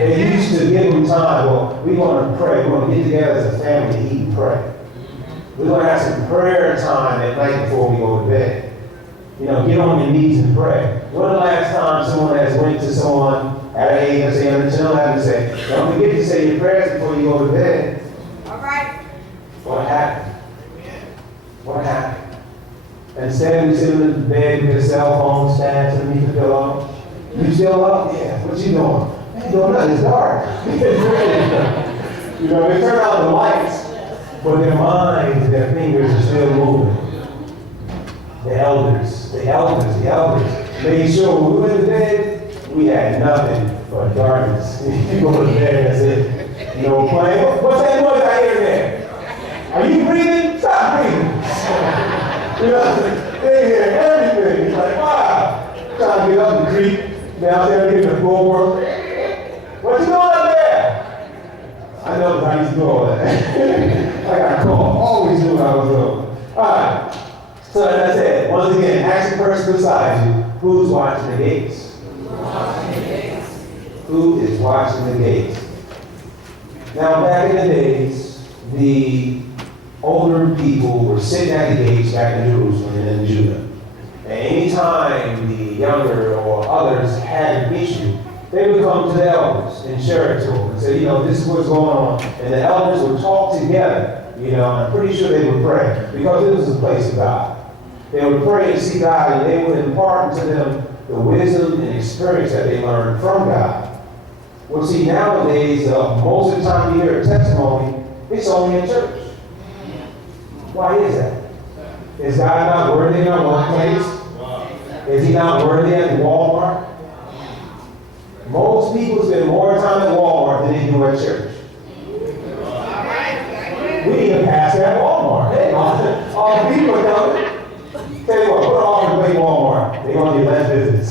They used to give them time. Well, we want to pray. We want to get together as a family to eat and pray. We're going to have some prayer time at night before we go to bed. You know, get on your knees and pray. When the last time someone has went to someone at an age, let's say under 10, 11, and say, don't forget to say your prayers before you go to bed. All right. What happened? What happened? Instead of sitting in bed with your cell phone stashed underneath the pillow, you still up? Yeah. What you doing? I ain't doing nothing. It's dark. You know, they turn out the lights, but their minds, their fingers are still moving. The elders, making sure when we went to bed, we had nothing but darkness. You go to bed, that's it. You know, playing. What's that noise I hear there? Are you breathing? Stop breathing. You know, they hear everything. It's like, wow. Trying to get up and creep down there, getting the floor. What you doing up there? I know because I used to do all that. I got caught. Always knew what I was doing. All right. So as I said, once again, ask the person beside you, who's watching the gates? Who is watching the gates? Now, back in the days, the older people were sitting at the gates back in Jerusalem and in Judah. And anytime the younger or others had an issue, they would come to the elders and share it to them and say, you know, this is what's going on. And the elders would talk together. You know, I'm pretty sure they would pray because it was a place of God. They would pray and see God, and they would impart to them the wisdom and experience that they learned from God. Well, see, nowadays, most of the time you hear a testimony, it's only in church. Why is that? Is God not worthy in our workplace? Is he not worthy at Walmart? Most people spend more time at Walmart than they do at church. We need a pastor at Walmart. Hey, all the people are coming. Tell you what, put an offer to Walmart. They're going to get less business.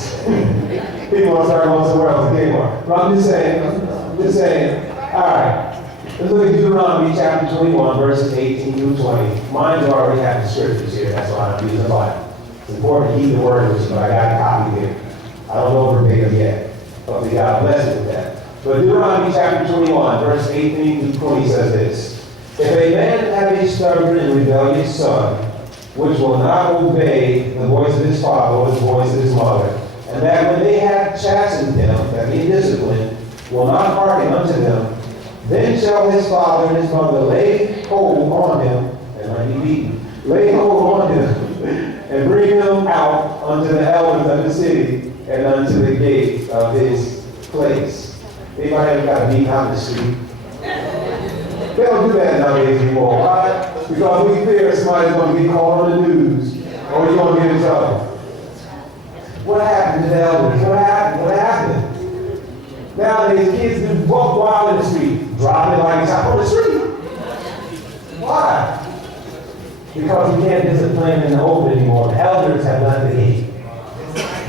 People want to start going somewhere else to Kmart. But I'm just saying. All right. Let's look at Deuteronomy chapter 21, verses 18 through 20. Mine's already have the scriptures here. That's why I'm using the Bible. It's important to keep the word with you, but I got a copy here. I don't know verbatim yet. But we got blessed with that. But Deuteronomy chapter 21, verse 18 through 20 says this. If a man have a stubborn and rebellious son, which will not obey the voice of his father or the voice of his mother, and that when they have chastened him, that he disciplined, will not hearken unto them, then shall his father and his mother lay hold on him, and let me beaten, lay hold on him, and bring him out unto the elders of the city, and unto the gate of his place. Anybody ever got beaten out in the street? They don't do that nowadays anymore. Why? Because we fear somebody's going to get caught on the news, or he's going to get in trouble. What happened to the elders? What happened? Nowadays, kids do walk wild in the street, dropping like top on the street. Why? Because we can't discipline in the open anymore. The elders have left the gate.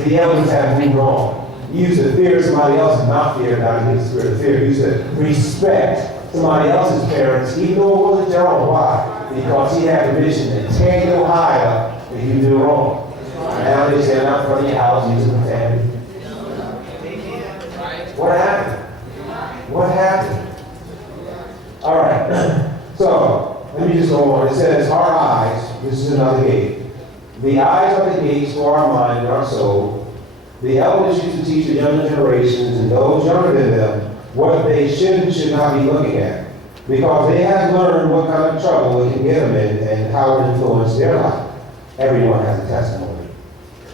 The elders have moved on. You used to fear somebody else and not fear God and the spirit of fear. You used to respect somebody else's parents, even though it wasn't your own. Why? Because he had a mission to tear you higher if you do wrong. Now they stand out in front of your house using the family. What happened? What happened? All right. So, let me just go on. It says, our eyes, this is another gate. The eyes are the gates for our mind and our soul. The elders used to teach the younger generations and those younger than them what they should and should not be looking at, because they have learned what kind of trouble it can get them in and how it influences their life. Everyone has a testimony.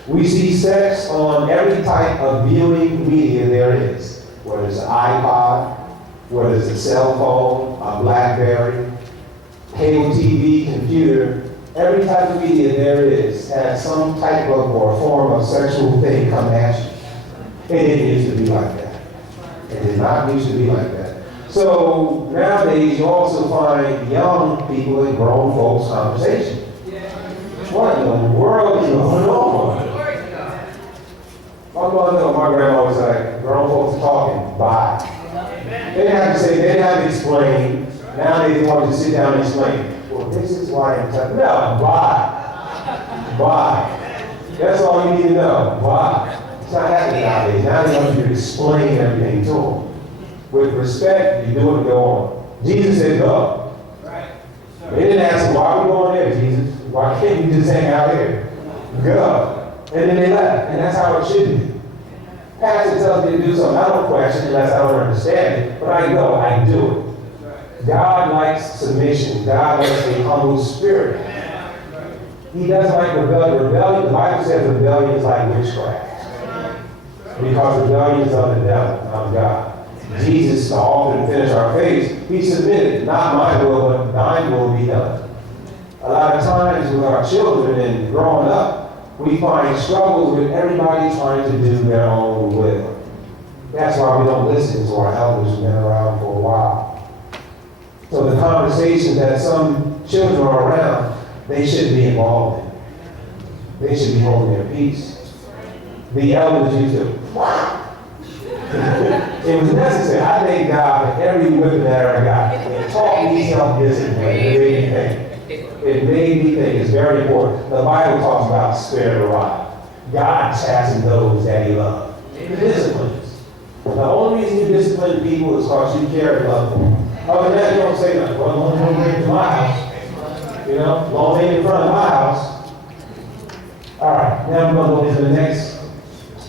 We see sex on every type of viewing media there is, whether it's an iPod, whether it's a cell phone, a BlackBerry, cable TV, computer. Every type of media there is has some type of or form of sexual thing come at you. It didn't used to be like that. It did not used to be like that. So nowadays you also find young people in grown folks' conversation. What in the world is going on? My mother and my grandma was like, grown folks talking, bye. They didn't have to say, they didn't have to explain. Now they want to sit down and explain. Well, this is why I'm talking. No, bye. Bye. That's all you need to know. Bye. It's not happening nowadays. Now they want you to explain everything to them. With respect, you do it and go on. Jesus said, go. Right. They didn't ask him, why are we going there, Jesus? Why can't you just hang out here? Go. And then they left. And that's how it should be. Pastor tells me to do something, I don't question unless I don't understand it. But I go, I do it. God likes submission. God likes a humble spirit. He doesn't like rebellion. The Bible says rebellion is like witchcraft. Because rebellion is of the devil, not of God. Jesus, the author and finisher of our faith, he submitted, not my will, but thine will be done. A lot of times with our children and growing up, we find struggles with everybody trying to do their own will. That's why we don't listen to our elders who've been around for a while. So the conversations that some children are around, they shouldn't be involved in. They should be holding their peace. The elders used to, it was necessary. I thank God for every whipping that I got. It taught me self-discipline. It made me think. It made me think. It's very important. The Bible talks about spirit of rod. God chastens those that he loves. He disciplines. The only reason you discipline people is because you care and love them. Other than that, you don't say nothing. Well, don't bring it to my house. You know, don't make it in front of my house. All right, now I'm going to go into the next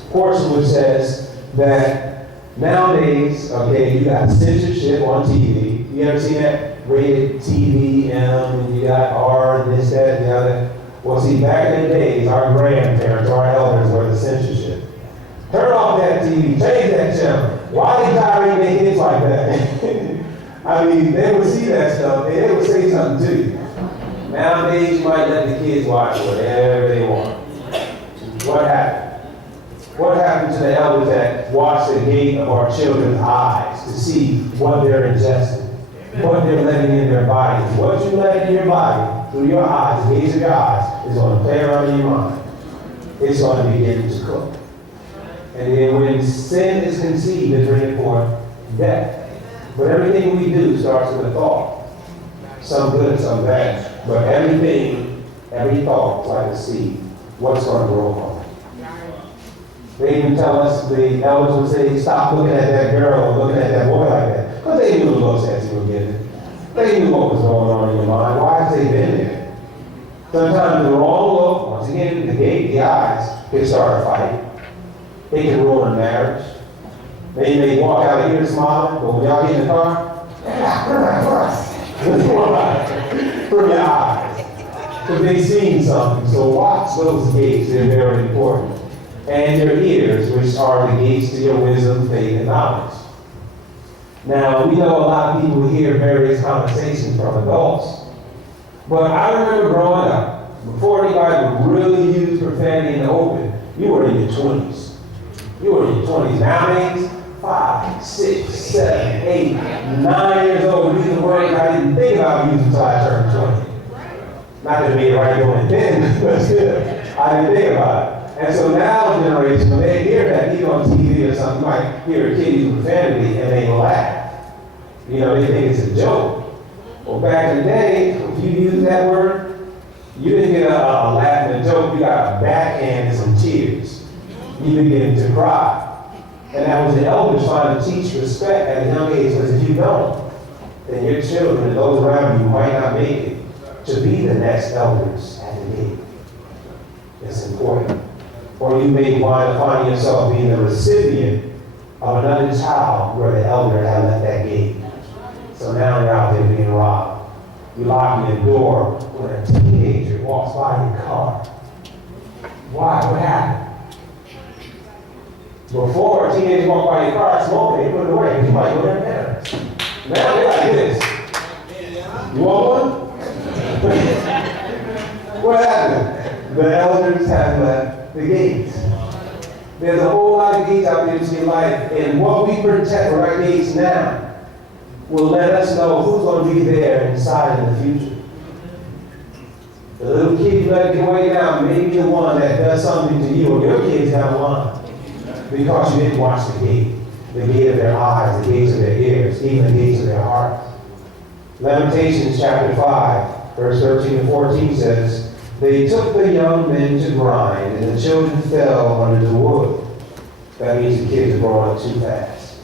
portion, which says that nowadays, okay, you got censorship on TV. You ever seen that? Rated TV, and you got R, this, that, and the other. Well, see, back in the days, our grandparents, our elders were the censorship. Turn off that TV, change that channel. Why they tolerating their kids like that? I mean, they would see that stuff, and they would say something to you. Nowadays, you might let the kids watch whatever they want. What happened? What happened to the elders that watch the gate of our children's eyes to see what they're ingesting, what they're letting in their bodies? What you let in your body through your eyes, the gaze of your eyes, is going to play around in your mind. It's going to begin to cook. And then when sin is conceived, it's bringing forth death. But everything we do starts with a thought. Some good, some bad. But everything, every thought is like a seed. What's going to grow from it? They even tell us, the elders would say, stop looking at that girl or looking at that boy like that. Because they knew the looks that you were getting. They knew what was going on in your mind. Why have they been there? Sometimes the wrong look, once again, the gate, the eyes, can start a fight. It can ruin a marriage. They may walk out of here smiling, but when y'all get in the car, from your eyes. Because they've seen something. So watch those gates. They're very important. And your ears, which are the gates to your wisdom, faith, and knowledge. Now, we know a lot of people hear various conversations from adults. But I remember growing up, before anybody would really use profanity in the open, you were in your 20s. You were in your 20s. Nowadays, 5, 6, 7, 8, 9 years old, using words I didn't think about using until I turned 20. Not that it made it right doing it then, but still, I didn't think about it. And so now the generation, when they hear that, even on TV or something, you might hear a kid use profanity and they laugh. You know, they think it's a joke. Well, back in the day, if you use that word, you didn't get a laugh and a joke, you got a backhand and some tears. You begin to cry. And that was the elders trying to teach respect at a young age, because if you don't, then your children and those around you might not make it to be the next elders at the gate. It's important. Or you may find yourself being the recipient of another child where the elder had left that gate. So now you're out there being robbed. You lock your door when a teenager walks by your car. Why? What happened? Before a teenager walked by your car smoking, they put it away. You might go there parents. Now they're like this. You want one? What happened? The elders have left the gates. There's a whole lot of gates out there in your life, and what we protect for our gates now will let us know who's going to be there inside in the future. The little kid you let get way down may be the one that does something to you, or your kids down the line, because you didn't watch the gate of their eyes, the gates of their ears, even the gates of their hearts. Lamentations chapter 5, verse 13 and 14 says, they took the young men to grind, and the children fell under the wood. That means the kids are growing up too fast.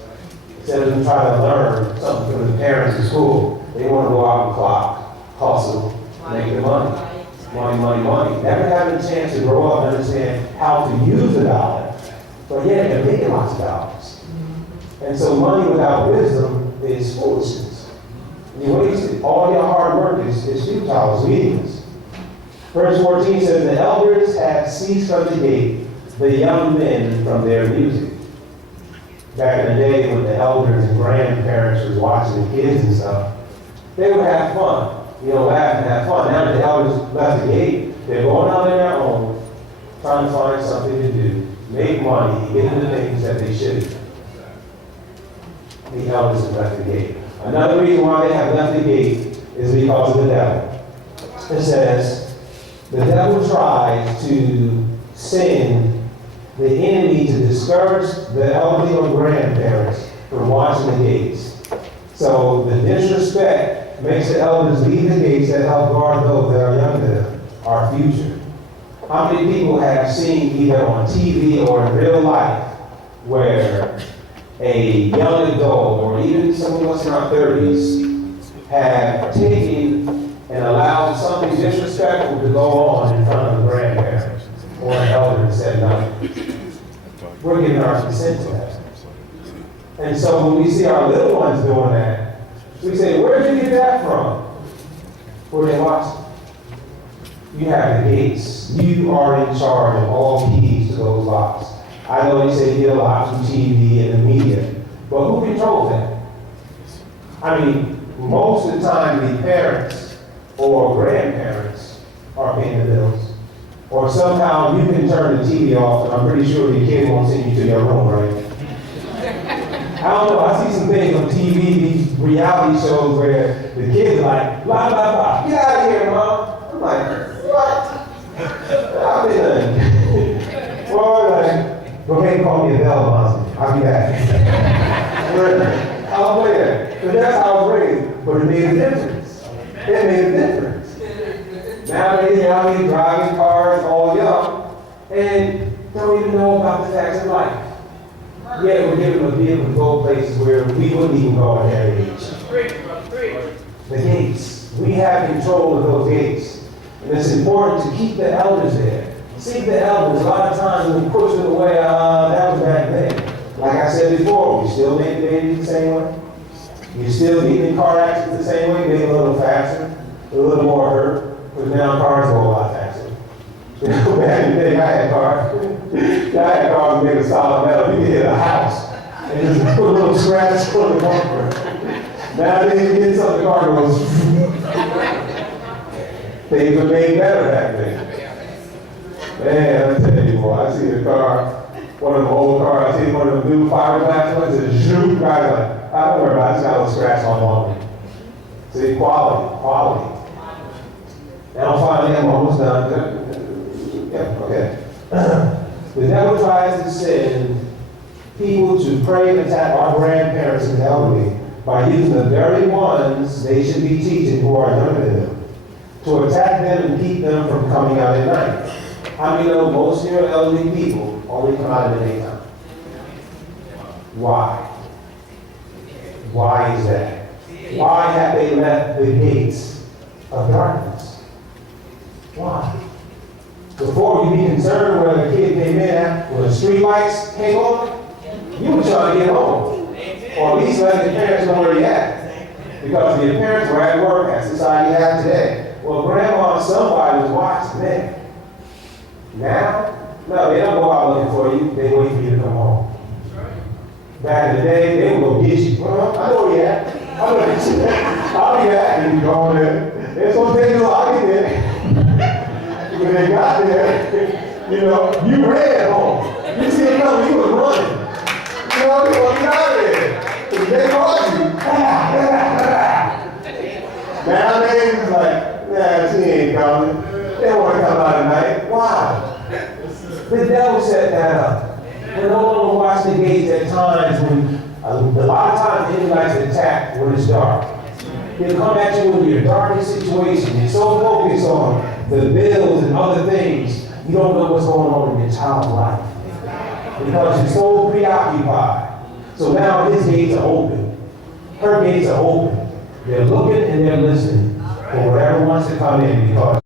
instead of them trying to learn something from the parents in school, they want to go out and clock, hustle, make the money. Money, money, money. Never having a chance to grow up and understand how to use the dollar, but yet they're making lots of dollars. And so money without wisdom is foolishness. You waste it. All your hard work is futile, it's meaningless. Verse 14 says, the elders have ceased from the gate, the young men from their music. Back in the day when the elders and grandparents was watching the kids and stuff, they would have fun. Laugh and have fun. Now that the elders left the gate, they're going out on their own, trying to find something to do, make money, get into things that they shouldn't. The elders have left the gate. Another reason why they have left the gate is because of the devil. It says, the devil tries to send the enemy to discourage the elderly or grandparents from watching the gates. So the disrespect makes the elders leave the gates that help guard those that are young to them, our future. How many people have seen either on TV or in real life where a young adult or even some of us in our 30s have taken and allowed something disrespectful to go on in front of a grandparent or an elder and said nothing? We're giving our consent to that. And so when we see our little ones doing that, we say, where did you get that from? Where they watching? You have the gates. You are in charge of all keys to those locks. I know they say you get a lot from TV and the media, but who controls that? I mean, most of the time the parents or grandparents are paying the bills. Or somehow you can turn the TV off, and I'm pretty sure the kid won't send you to your room, right? I don't know, I see some things on TV, these reality shows where the kids are like, blah, blah, blah, get out of here, Mom. I'm like, what? I've been done. Or like, go ahead and call me a bell monster. I'll be back. I'll play that. But that's how I was raised. But it made a difference. It made a difference. Nowadays, they're out here driving cars all young and don't even know about the facts of life. Yeah, we're given a vehicle to go places where we wouldn't even go at that age. The gates. We have control of those gates. And it's important to keep the elders there. See the elders, a lot of times when we push them away, that was back then. Like I said before, we still make babies the same way. You still get in car accidents the same way, maybe a little faster, a little more hurt, because now cars go a lot faster. Back in the day, I had cars. I had cars made of solid metal. You could hit a house and just put a little scratch on the bumper. Nowadays, you get something, the car goes. Things were made better back then. Man, I tell you, boy, I see the car, one of them old cars, I see one of them new fiberglass ones, and zoom, guys like, don't worry about it, it's got a little scratch on the bumper. See, quality. Now finally, I'm almost done. Yeah, okay. The devil tries to send people to pray and attack our grandparents and elderly by using the very ones they should be teaching who are younger than them, to attack them and keep them from coming out at night. How many know most of your elderly people only come out in the daytime? Why? Why is that? Why have they left the gates of darkness? Why? Before you be concerned whether the kid came in when the street lights came on, you were trying to get home. Or at least let your parents know where you're at. Because if your parents were at work, as society has today, well, grandma and somebody was watching them. Now, no, they don't go out looking for you. They wait for you to come home. Back in the day, they would go get you. Well, I know where you're at. I'll be back. And you go in there. It's going to take you a while to get there. When they got there, you ran home. You see them coming, you was running. You want to get out of there. Because they caught you. Nowadays, it's like, she ain't coming. They don't want to come out at night. Why? The devil set that up. They no longer watch the gates at times when, a lot of times the enemy likes to attack when it's dark. He'll come at you in your darkest situation. You're so focused on the bills and other things, you don't know what's going on in your child's life. Because you're so preoccupied. So So now his gates are open. Her gates are open. They're looking and they're listening for whatever wants to come in because